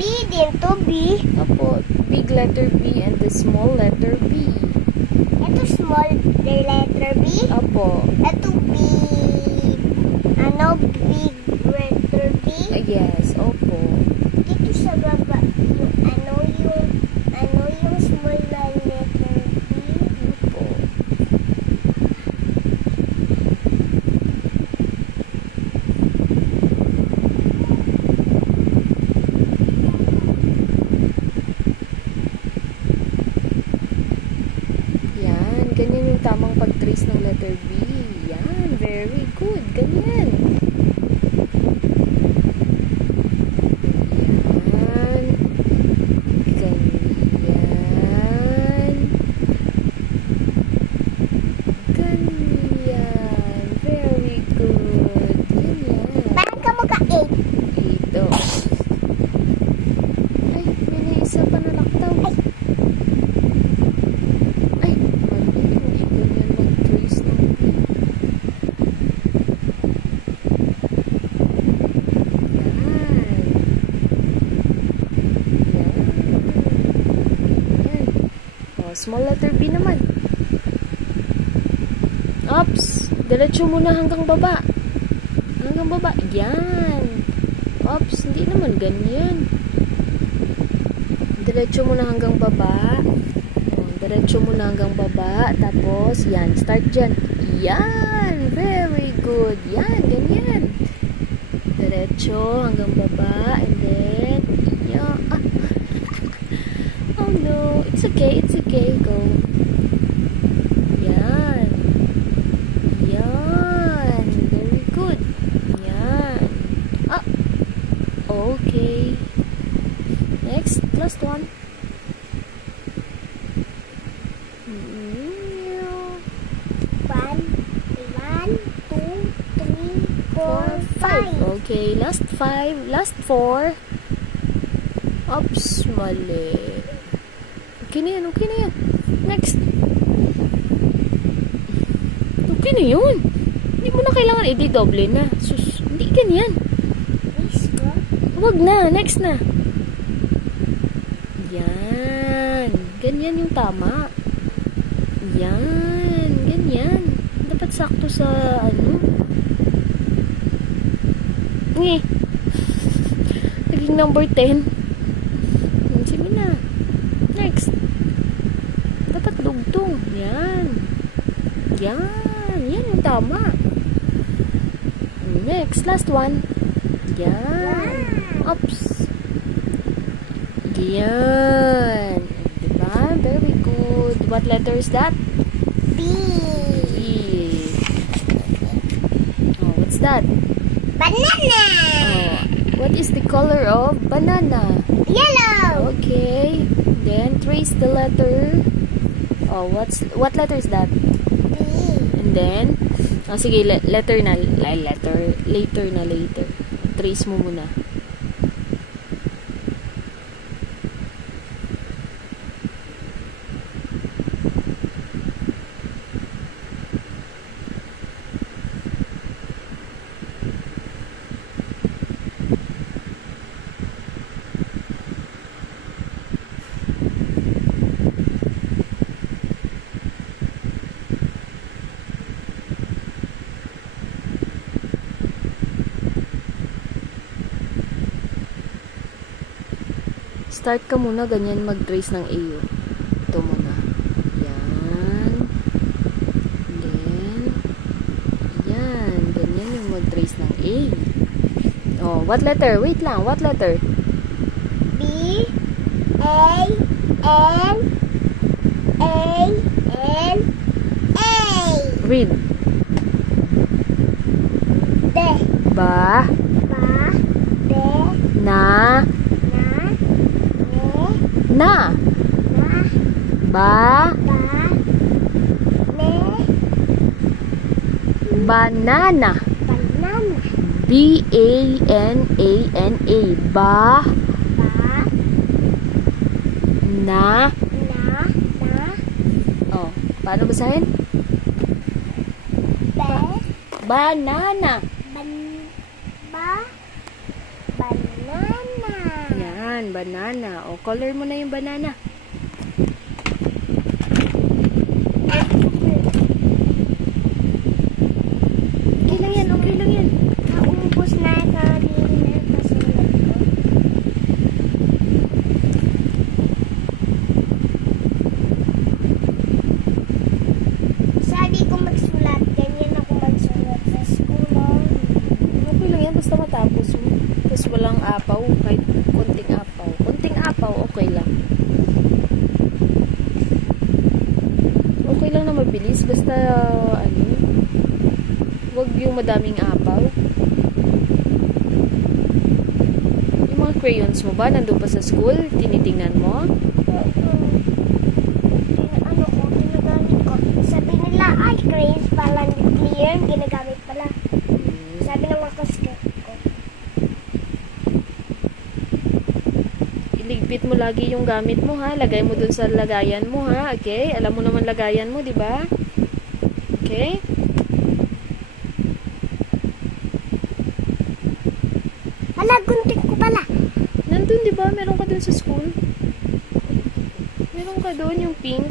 B din to, B. Opo, big letter B and the small letter B. Ito small letter B. Opo. Ito big, big letter B. Yes, opo. Dito sa baba, yung small letter B. Opo. Yan, ganyan yung tamang pag-trace ng letter B. Yan, very good. Ganyan. Yan. Ganyan. Ganyan. Very good. Ganyan. Parang kamukha 8. Dito. Ay, may naisa pa na laktaw. Ay, mali. Hindi ganyan mag-trace ng B. Small letter B naman. Oops. Diretso muna hanggang baba. Hanggang baba. Yan. Oops. Hindi naman ganyan. Diretso muna hanggang baba. Diretso muna hanggang baba. Tapos, yan. Start dyan. Yan. Very good. Yan. Ganyan. Diretso hanggang baba. And then, yan. Oh no, it's okay, go. Yan. Yan. Very good. Yan. Ah. Okay. Next, last one. 5. Okay, last 5. Last 4. Oops, mali. Okay na yan. Next. Okay na yun. Hindi mo na kailangan i-doble na. Sus, hindi ganyan. Huwag na. Next na. Yan. Ganyan yung tama. Yan. Ganyan. Dapat sakto sa naging number 10. Sige na. Next. Dapat dugtong. Yan. Yan yung tama. Next. Last one. Yan. Oops. Yan. Diba? Very good. What letter is that? B. Oh, what's that? Banana. Oh, what is the color of banana? Yellow. Okay. Then trace the letter. Oh, what letter is that? B. And then, sige, letter na. Later na. Trace mo muna. Start ka muna, ganyan mag-trace ng A. Ito muna. Yan. Then, yan. Ganyan yung mag-trace ng A. Oh, what letter? Wait lang. What letter? B. A. N. A. N. A. Read. D. Ba. Ba. D. Na. Na. Ba. Ba. Ne. Banana. Banana. B-A-N-A-N-A. Ba. Ba. Na. Na. Oh, paano basahin? Be. Banana. Banana. Yan. Yan, banana. O, color mo na yung banana. Okay lang yan, okay lang yan. Naubos na kanina pasulat ko. Sabi ko magsulat, ganyan ako magsulat sa school. Okay lang yan, basta matapos mo. Tapos walang apaw, kahit konting apaw. Konting apaw, okay lang. Okay lang na mabilis, basta ano, wag yung madaming apaw. Yung mga crayons mo ba, nandun pa sa school? Tinitingnan mo? Ano ko, ginagamit ko. Sabi nila, ay, crayons pala, hindi clear, ginagamit pala. Sabi ng mga kasket ko. Iligpit mo lagi yung gamit mo, ha? Lagay mo dun sa lagayan mo, ha? Okay? Alam mo naman lagayan mo, di ba? Okay? Hala, gunting ko pala. Nandun, di ba? Meron ka dun sa school. Meron ka dun, yung pink.